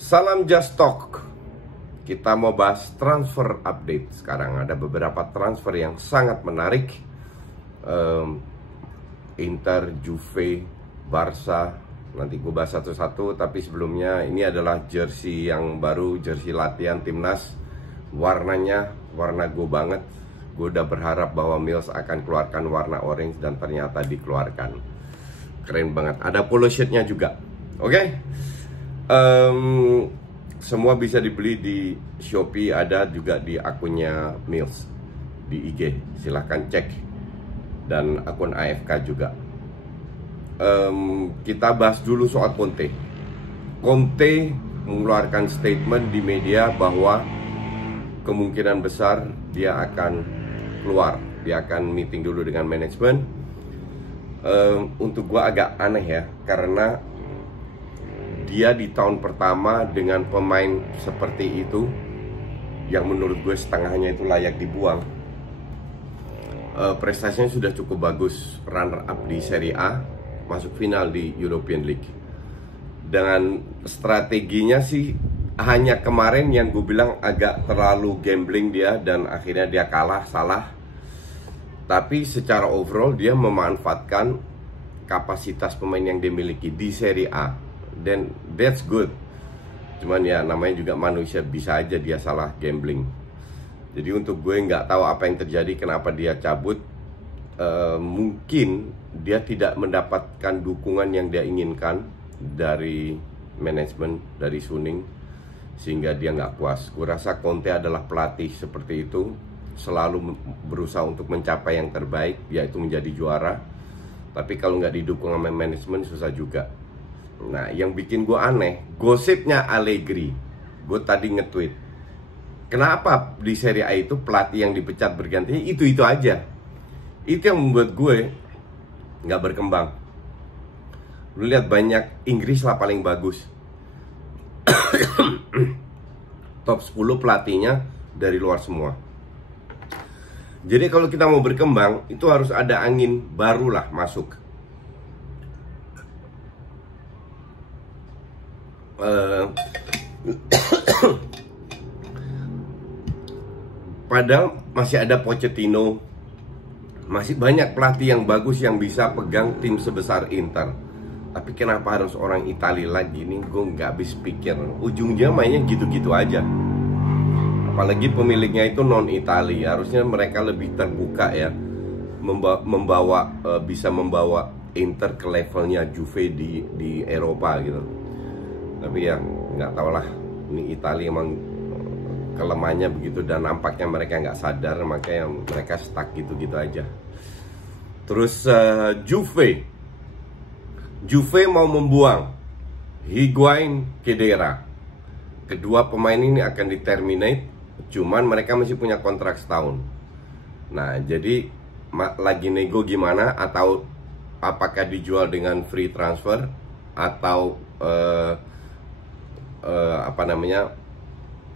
Salam Just Talk. Kita mau bahas transfer update sekarang. Ada beberapa transfer yang sangat menarik. Inter, Juve, Barca. Nanti gue bahas satu-satu. Tapi sebelumnya ini adalah jersey yang baru, jersey latihan timnas. Warnanya warna gue banget. Gue udah berharap bahwa Mills akan keluarkan warna orange dan ternyata dikeluarkan. Keren banget. Ada polo shirtnya juga. Oke. Semua bisa dibeli di Shopee, ada juga di akunnya Mills di IG, silahkan cek, dan akun AFK juga. Kita bahas dulu soal Conte. Conte mengeluarkan statement di media bahwa kemungkinan besar dia akan keluar, dia akan meeting dulu dengan manajemen. Untuk gua agak aneh ya, karena dia di tahun pertama dengan pemain seperti itu, yang menurut gue setengahnya itu layak dibuang. Prestasinya sudah cukup bagus, runner up di Serie A, masuk final di European League. Dengan strateginya sih, hanya kemarin yang gue bilang agak terlalu gambling dia dan akhirnya dia kalah, salah. Tapi secara overall dia memanfaatkan kapasitas pemain yang dimiliki di Serie A. Dan that's good. Cuman ya namanya juga manusia, bisa aja dia salah gambling. Jadi untuk gue nggak tahu apa yang terjadi, kenapa dia cabut. Mungkin dia tidak mendapatkan dukungan yang dia inginkan dari manajemen, dari Suning, sehingga dia nggak puas. Gue rasa Conte adalah pelatih seperti itu, selalu berusaha untuk mencapai yang terbaik, yaitu menjadi juara. Tapi kalau nggak didukung sama manajemen susah juga. Nah, yang bikin gue aneh, gosipnya Allegri. Gue tadi nge-tweet, kenapa di Serie A itu pelatih yang dipecat berganti itu aja. Itu yang membuat gue nggak berkembang. Lu lihat banyak Inggris lah paling bagus. Top 10 pelatihnya dari luar semua. Jadi kalau kita mau berkembang, itu harus ada angin baru lah masuk. Padahal masih ada Pochettino, masih banyak pelatih yang bagus yang bisa pegang tim sebesar Inter. Tapi kenapa harus orang Italia lagi? Ini gue nggak habis pikir. Ujungnya mainnya gitu-gitu aja. Apalagi pemiliknya itu non Italia, harusnya mereka lebih terbuka ya, bisa membawa Inter ke levelnya Juve di Eropa gitu. Tapi ya nggak tau lah, ini Italia emang kelemahannya begitu, dan nampaknya mereka nggak sadar, makanya mereka stuck gitu-gitu aja. Terus Juve mau membuang Higuain, Khedira. Kedua pemain ini akan di-terminate, cuman mereka masih punya kontrak setahun. Nah jadi lagi nego gimana, atau apakah dijual dengan free transfer, atau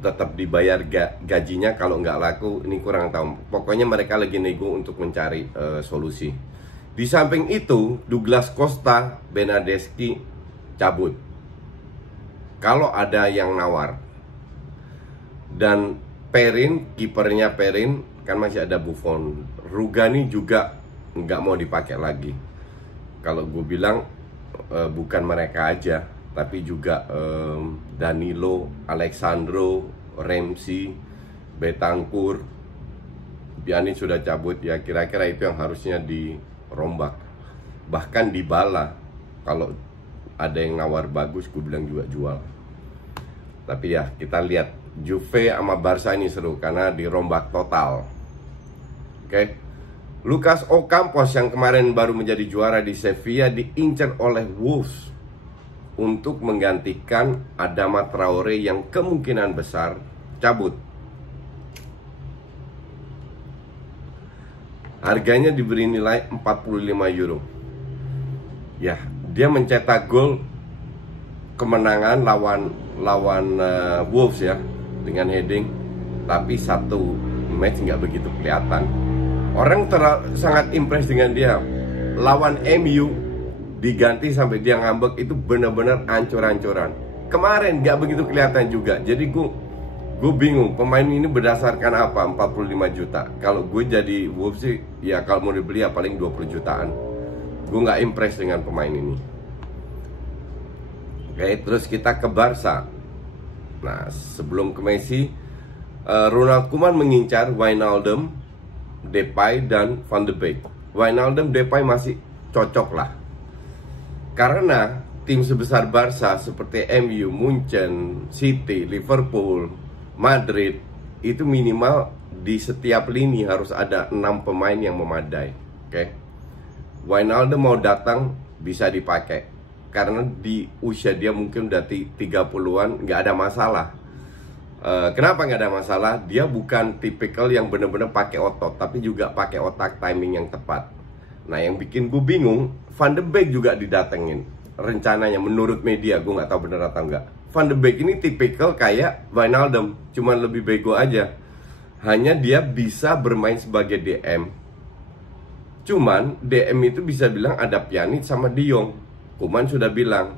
tetap dibayar gajinya kalau nggak laku, ini kurang tahu. Pokoknya mereka lagi nego untuk mencari solusi. Di samping itu, Douglas Costa, Bernardeschi cabut kalau ada yang nawar. Dan Perin, kipernya Perin kan masih ada Buffon. Rugani juga nggak mau dipakai lagi. Kalau gue bilang bukan mereka aja, tapi juga Danilo, Alexandro, Ramsey, Bentancur, Pjanic sudah cabut. Ya kira-kira itu yang harusnya dirombak. Bahkan Dybala, kalau ada yang nawar bagus, gue bilang juga jual. Tapi ya kita lihat, Juve sama Barca ini seru karena dirombak total. Oke. Lucas Ocampos yang kemarin baru menjadi juara di Sevilla diincar oleh Wolves untuk menggantikan Adama Traore yang kemungkinan besar cabut. Harganya diberi nilai 45 euro. Ya, dia mencetak gol kemenangan lawan Wolves ya, dengan heading. Tapi satu match nggak begitu kelihatan. Orang sangat impress dengan dia. Lawan MU diganti sampai dia ngambek, itu benar-benar ancur-ancuran. kemarin nggak begitu kelihatan juga. Jadi gue bingung pemain ini berdasarkan apa 45 juta. Kalau gue jadi Wolves sih ya kalau mau dibeli ya paling 20 jutaan. Gue nggak impress dengan pemain ini. Oke, terus kita ke Barca. Nah, sebelum ke Messi, Ronald Koeman mengincar Wijnaldum, Depay, dan Van de Beek. Wijnaldum, Depay masih cocok lah. Karena tim sebesar Barca seperti MU, Munchen, City, Liverpool, Madrid, itu minimal di setiap lini harus ada 6 pemain yang memadai. Oke. Wijnaldum mau datang bisa dipakai. Karena di usia dia mungkin udah 30-an, nggak ada masalah. Kenapa nggak ada masalah? Dia bukan tipikal yang bener-bener pakai otot, tapi juga pakai otak, timing yang tepat. Nah, yang bikin gue bingung, Van de Beek juga didatengin. Rencananya menurut media, gue nggak tahu bener atau nggak. Van de Beek ini tipikal kayak Wijnaldum, cuman lebih bego aja. Hanya dia bisa bermain sebagai DM. Cuman DM itu bisa bilang ada Pjanic sama De Jong. Koeman sudah bilang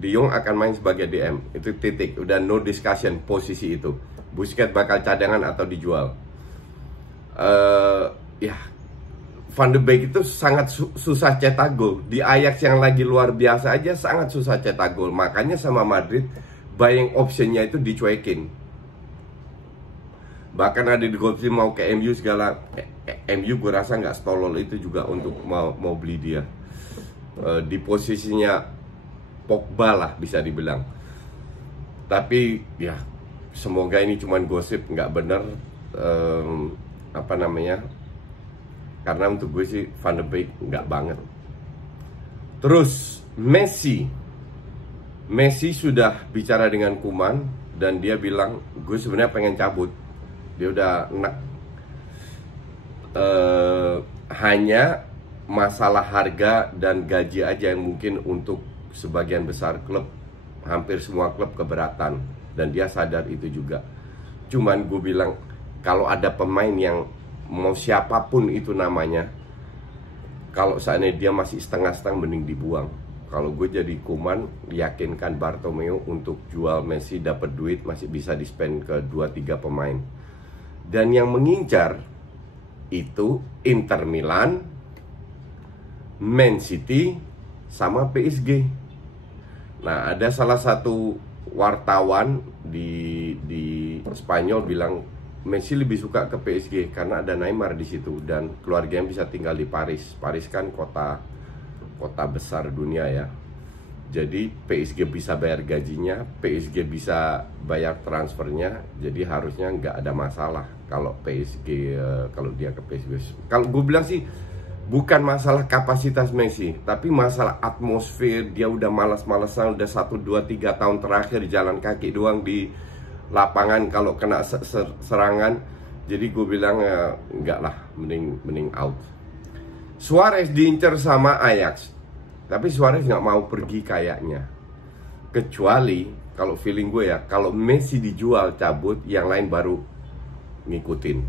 De Jong akan main sebagai DM. Itu titik, udah no discussion posisi itu. Busquets bakal cadangan atau dijual. Ya, Van de Beek itu sangat susah cetak gol. Di Ajax yang lagi luar biasa aja sangat susah cetak gol. Makanya sama Madrid buying optionnya itu dicuekin. Bahkan ada di gosip mau ke MU segala. MU gue rasa nggak stolol itu juga untuk mau beli dia. Di posisinya Pogba lah bisa dibilang. Tapi ya semoga ini cuman gosip, nggak bener. Apa namanya? Karena untuk gue sih Van de Beek nggak banget. Terus Messi sudah bicara dengan Koeman dan dia bilang gue sebenarnya pengen cabut. Dia udah enak. Hanya masalah harga dan gaji aja yang mungkin untuk sebagian besar klub, hampir semua klub keberatan, dan dia sadar itu juga. Cuman gue bilang kalau ada pemain yang mau siapapun itu namanya, kalau seandainya dia masih setengah-setengah mending dibuang. Kalau gue jadi Koeman, yakinkan Bartomeu untuk jual Messi, dapat duit masih bisa di-spend ke 2-3 pemain. Dan yang mengincar itu Inter Milan, Man City, sama PSG. Nah, ada salah satu wartawan di Spanyol bilang Messi lebih suka ke PSG karena ada Neymar di situ dan keluarganya bisa tinggal di Paris. Paris kan kota besar dunia ya. Jadi PSG bisa bayar gajinya, PSG bisa bayar transfernya. Jadi harusnya nggak ada masalah kalau PSG kalau dia ke PSG. Kalau gue bilang sih bukan masalah kapasitas Messi, tapi masalah atmosfer. Dia udah malas-malasan, udah 1, 2, 3 tahun terakhir jalan kaki doang di lapangan kalau kena serangan. Jadi gue bilang enggak lah, mending out. Suarez diincar sama Ajax, tapi Suarez nggak mau pergi kayaknya. Kecuali kalau feeling gue ya, kalau Messi dijual cabut, yang lain baru ngikutin.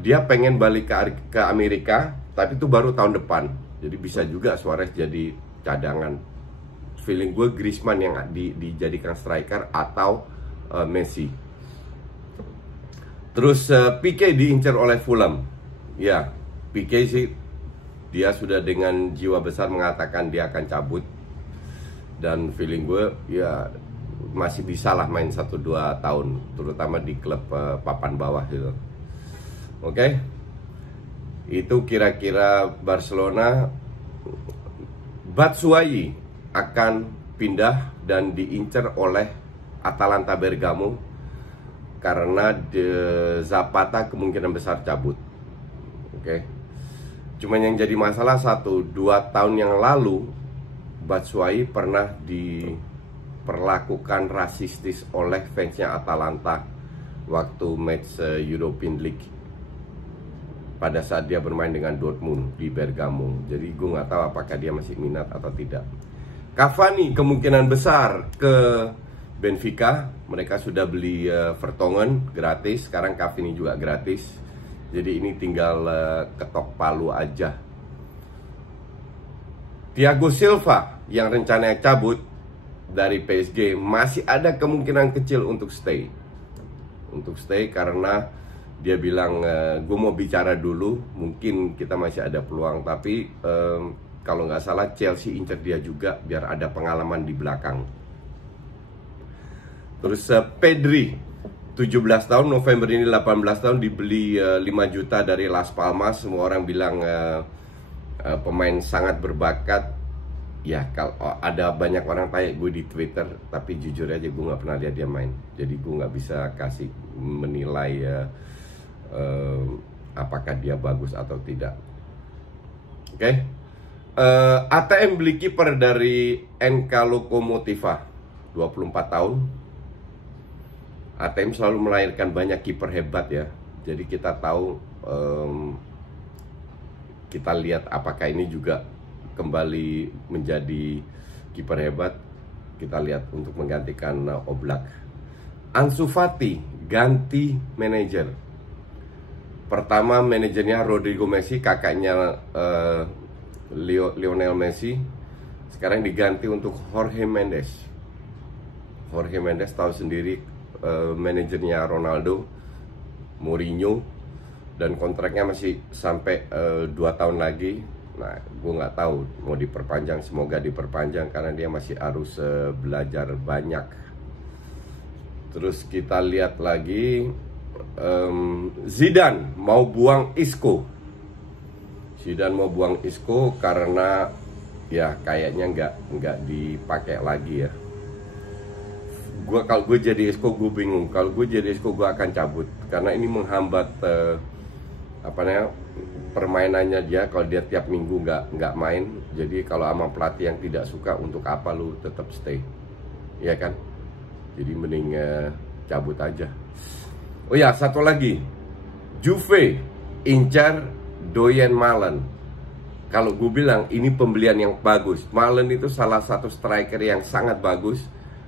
Dia pengen balik ke Amerika, tapi itu baru tahun depan. Jadi bisa juga Suarez jadi cadangan. Feeling gue Griezmann yang dijadikan striker atau Messi. Terus Pique diincar oleh Fulham. Ya, Pique sih dia sudah dengan jiwa besar mengatakan dia akan cabut. Dan feeling gue ya masih bisa lah main 1-2 tahun, terutama di klub papan bawah gitu. Oke, itu kira-kira Barcelona. Batshuayi akan pindah dan diincar oleh Atalanta Bergamo karena Zapata kemungkinan besar cabut. Oke, cuman yang jadi masalah 1-2 tahun yang lalu Batshuayi pernah diperlakukan rasistis oleh fansnya Atalanta waktu match European League pada saat dia bermain dengan Dortmund di Bergamo. Jadi gue nggak tahu apakah dia masih minat atau tidak. Cavani kemungkinan besar ke Benfica. Mereka sudah beli Vertonghen gratis, sekarang Cavani juga gratis. Jadi ini tinggal ketok palu aja. Thiago Silva yang rencananya cabut dari PSG masih ada kemungkinan kecil untuk stay. Karena dia bilang gue mau bicara dulu, mungkin kita masih ada peluang. Tapi kalau nggak salah Chelsea incer dia juga biar ada pengalaman di belakang. Terus Pedri 17 tahun, November ini 18 tahun, dibeli 5 juta dari Las Palmas. Semua orang bilang pemain sangat berbakat. Ya, kalau ada banyak orang tanya gue di Twitter, tapi jujur aja gue nggak pernah lihat dia main. Jadi gue nggak bisa kasih menilai apakah dia bagus atau tidak. Oke. ATM beli kiper dari NK Lokomotiva, 24 tahun. ATM selalu melahirkan banyak kiper hebat ya. Jadi kita tahu, kita lihat apakah ini juga kembali menjadi kiper hebat. Kita lihat untuk menggantikan Oblak. Ansu Fati ganti manajer. Pertama manajernya Rodrigo Messi, kakaknya Lionel Messi. Sekarang diganti untuk Jorge Mendes. Jorge Mendes tahu sendiri, manajernya Ronaldo, Mourinho, dan kontraknya masih sampai 2 tahun lagi. Nah, gue nggak tahu mau diperpanjang, semoga diperpanjang karena dia masih harus belajar banyak. Terus kita lihat lagi, Zidane mau buang Isco. Zidane mau buang Isco karena ya kayaknya nggak dipakai lagi ya. Kalau gue jadi Isco gue bingung. Kalau gue jadi Isco gue akan cabut karena ini menghambat permainannya dia. Kalau dia tiap minggu nggak main, jadi kalau sama pelatih yang tidak suka, untuk apa lu tetap stay, ya kan? Jadi mending cabut aja. Oh ya, satu lagi, Juve incar Doyen Malen. Kalau gue bilang ini pembelian yang bagus. Malen itu salah satu striker yang sangat bagus,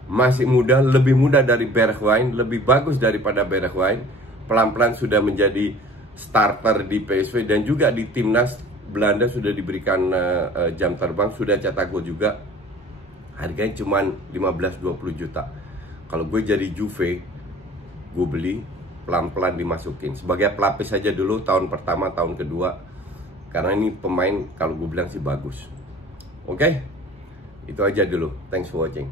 masih muda, lebih muda dari Bergwijn, lebih bagus daripada Bergwijn. Pelan-pelan sudah menjadi starter di PSV dan juga di timnas Belanda sudah diberikan jam terbang, sudah cetak gol juga. Harganya cuma 15-20 juta. Kalau gue jadi Juve, gue beli, pelan-pelan dimasukin sebagai pelapis saja dulu, tahun pertama, tahun kedua, karena ini pemain kalau gue bilang sih bagus. Oke, itu aja dulu. Thanks for watching.